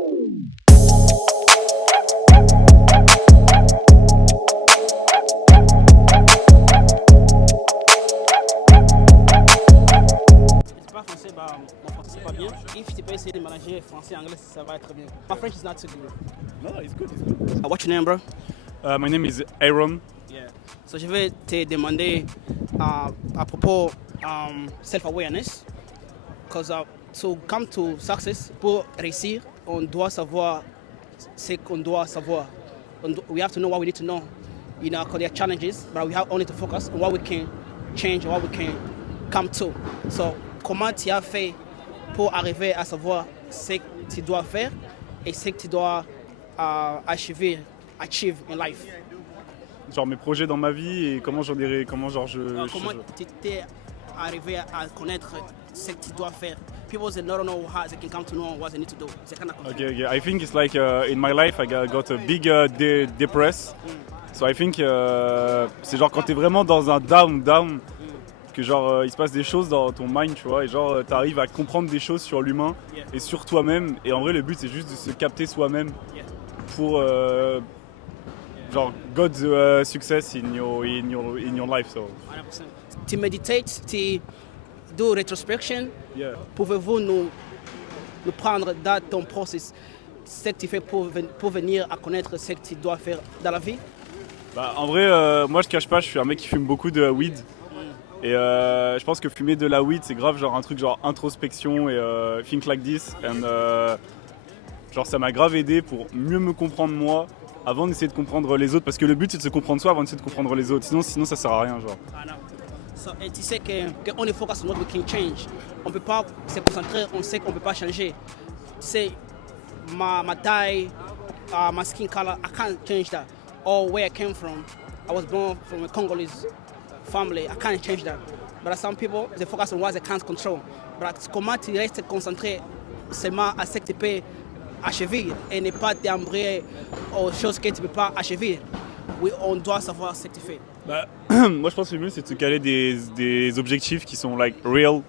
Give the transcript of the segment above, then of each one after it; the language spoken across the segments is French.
C'est pas français, bah, mon français c'est pas bien. If tu peux essayer de mélanger français et anglais, ça va être bien. My French is not too good. No, it's good, it's good. What's your name, bro? My name is Aaron. Yeah. So je vais te demander à propos self-awareness. Because to come to success, pour réussir, on doit savoir ce qu'on doit savoir. We have to know what we need to know. You know, because there are challenges, but we have only to focus on what we can change, what we can come to. So, comment tu as fait pour arriver à savoir ce que tu dois faire et ce que tu dois achieve in life? Genre mes projets dans ma vie et comment j'en ai, Comment tu t'es arrivé à connaître ce que tu dois faire? People they don't know how they can come to know what they need to do. Okay. I think it's like in my life I got a big depress. So I think c'est genre quand t'es vraiment dans un down que genre il se passe des choses dans ton mind, tu vois, et genre t'arrives à comprendre des choses sur l'humain et sur toi-même. Et en vrai le but c'est juste de se capter soi-même pour genre God's success in your life. So 100%. Tu médites, tu do retrospection. yeah. Pouvez-vous nous prendre dans ton process, ce que tu fais pour venir à connaître ce que tu dois faire dans la vie? Bah, en vrai, moi je cache pas, je suis un mec qui fume beaucoup de weed. Et je pense que fumer de la weed c'est grave genre un truc genre introspection et think like this. And, genre ça m'a grave aidé pour mieux me comprendre moi avant d'essayer de comprendre les autres. Parce que le but c'est de se comprendre soi avant d'essayer de comprendre les autres. Sinon ça sert à rien genre. Ah non. So, et tu sais qu'on est focus on what we can change. On peut pas se concentrer, on sait qu'on peut pas changer. C'est ma taille, my skin color, I can't change that. Or where I came from, I was born from a Congolese family, I can't change that. But some people, they focus on what they can't control. But comment tu restes concentré seulement à ce que tu peux achever et ne pas t'embrouiller aux choses que tu ne peux pas achever. Oui, on doit savoir ce que tu fais. Bah, moi je pense que le mieux c'est de se caler des objectifs qui sont like real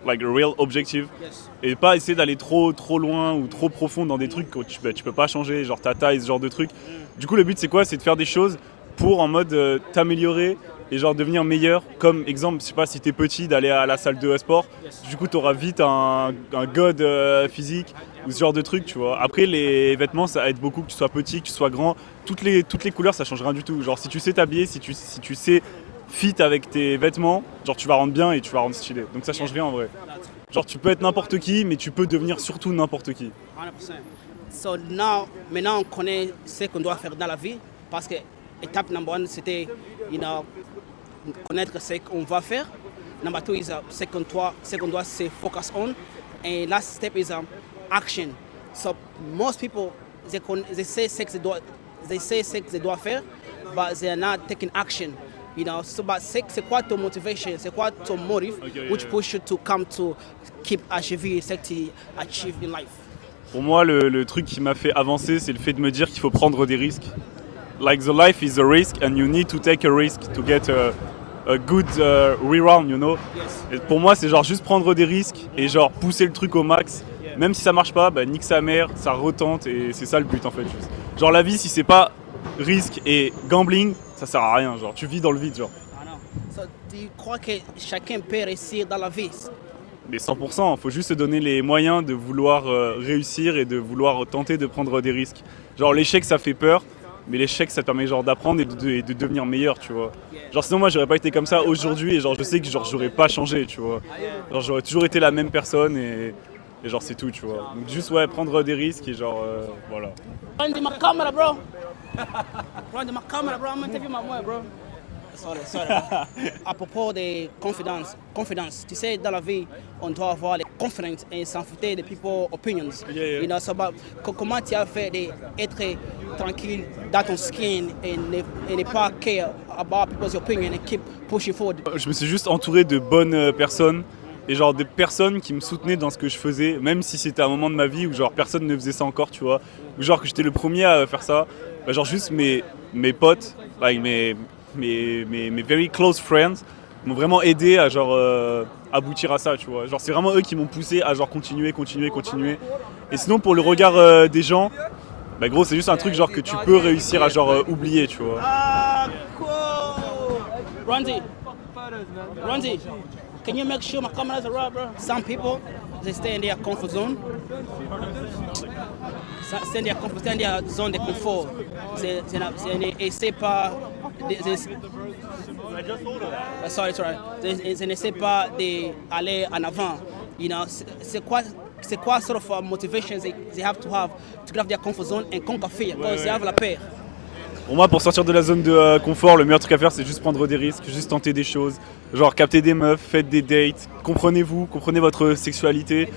objective. Yes. Et pas essayer d'aller trop loin ou trop profond dans des trucs que tu peux pas changer, genre ta taille, ce genre de trucs. Du coup le but c'est quoi? C'est de faire des choses pour en mode t'améliorer et genre devenir meilleur. Comme exemple, je sais pas, si t'es petit, d'aller à la salle de sport, du coup t'auras vite un god physique ou ce genre de truc, tu vois. Après les vêtements ça aide beaucoup, que tu sois petit, que tu sois grand, toutes les couleurs ça change rien du tout. Genre si tu sais t'habiller, si tu sais fit avec tes vêtements, genre tu vas rendre bien et tu vas rendre stylé. Donc ça change rien en vrai. Genre tu peux être n'importe qui, mais tu peux devenir surtout n'importe qui. 100%. So maintenant on connaît ce qu'on doit faire dans la vie parce que étape number one c'était connaître ce qu'on va faire. Number two is ce qu'on doit se focus on. And last step is action. So most people they say ce que they doivent faire, but they are not taking action. So but c'est quoi ton motivation? C'est quoi ton motive which push you to come to keep achieving ce que tu achieve in life? Pour moi, le truc qui m'a fait avancer, c'est le fait de me dire qu'il faut prendre des risques. Like the life is a risk and you need to take a risk to get a good rerun, you know. Yes. Et pour moi, c'est genre juste prendre des risques et genre pousser le truc au max. Même si ça marche pas, bah nique sa mère, ça retente et c'est ça le but en fait. Juste. Genre la vie, si c'est pas risque et gambling, ça sert à rien. Genre tu vis dans le vide, genre. Ah non. So, tu crois que chacun peut réussir dans la vie? Mais 100%, faut juste se donner les moyens de vouloir réussir et de vouloir tenter de prendre des risques. Genre l'échec ça fait peur, mais l'échec ça te permet genre d'apprendre et de devenir meilleur, tu vois. Genre sinon moi j'aurais pas été comme ça aujourd'hui et genre je sais que genre j'aurais pas changé, tu vois. Genre j'aurais toujours été la même personne et genre c'est tout, tu vois. Donc juste ouais, prendre des risques et genre voilà. Run my camera, bro. Run my camera, bro. I'm interview my boy, bro. Sorry. À propos de confidence. Tu sais, dans la vie, on doit avoir la confiance et s'en foutre des people's opinions. Yeah. So, comment tu as fait d'être tranquille dans ton skin et ne pas care about people's opinion and keep pushing forward? Je me suis juste entouré de bonnes personnes et genre des personnes qui me soutenaient dans ce que je faisais, même si c'était un moment de ma vie où genre personne ne faisait ça encore, tu vois. Ou genre que j'étais le premier à faire ça. Bah, genre juste mes potes, like mes very close friends, m'ont vraiment aidé à genre aboutir à ça, tu vois. Genre c'est vraiment eux qui m'ont poussé à genre continuer. Et sinon pour le regard des gens, bah gros c'est juste un truc genre que tu peux réussir à genre oublier, tu vois. Cool. Randy, can you make sure my cameras are right, bro? Some people, they stay in their comfort zone. Stay in their zone de confort. Essaient pas. Sorry. Ils n'essaient pas d'aller en avant. You know, c'est quoi sort of motivations they have to get out of their comfort zone and conquer fear? Because they have la peur. Pour moi, pour sortir de la zone de confort, le meilleur truc à faire, c'est juste prendre des risques, juste tenter des choses. Genre capter des meufs, faites des dates, comprenez votre sexualité,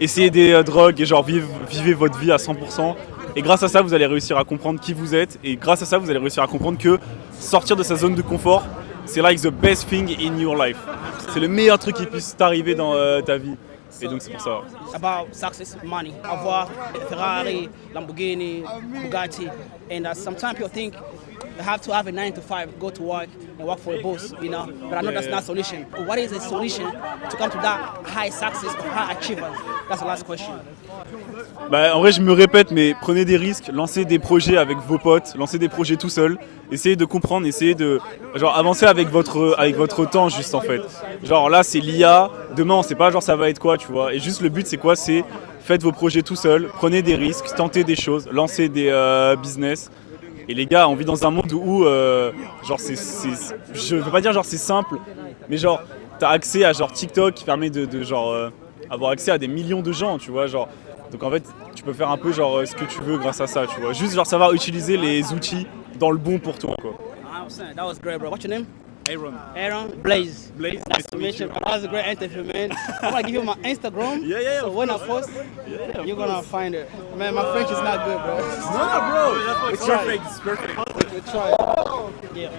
essayez des drogues et genre vivez votre vie à 100%. Et grâce à ça, vous allez réussir à comprendre qui vous êtes. Et grâce à ça, vous allez réussir à comprendre que sortir de sa zone de confort, c'est like the best thing in your life. C'est le meilleur truc qui puisse t'arriver dans ta vie. Et donc c'est pour ça. About success, money, avoir Ferrari, Lamborghini, Bugatti, and sometimes people think you have to have a 9 to 5, go to work and work for a boss, you know. But I know that's not a solution. What is the solution to come to that high success, high achievement? That's the last question. Bah, en vrai, je me répète, mais prenez des risques, lancez des projets avec vos potes, lancez des projets tout seul, essayez de comprendre, essayez de genre avancer avec votre temps juste en fait. Genre là, c'est l'IA, demain on sait pas genre ça va être quoi, tu vois. Et juste le but c'est quoi? C'est faites vos projets tout seul, prenez des risques, tentez des choses, lancez des business. Et les gars, on vit dans un monde où genre je veux pas dire genre c'est simple, mais genre t'as accès à genre TikTok qui permet de genre avoir accès à des millions de gens, tu vois, genre. Donc en fait, tu peux faire un peu genre ce que tu veux grâce à ça, tu vois. Juste genre savoir utiliser les outils dans le bon pour toi, quoi. 100%. That was great, bro. What's your name? Aaron. Blaze. Nice to meet you. That was a great interview, man. I'm gonna give you my Instagram. Yeah. So when I post, you're gonna find it. Man, my French is not good, bro. No, bro. It's perfect. We try. Yeah.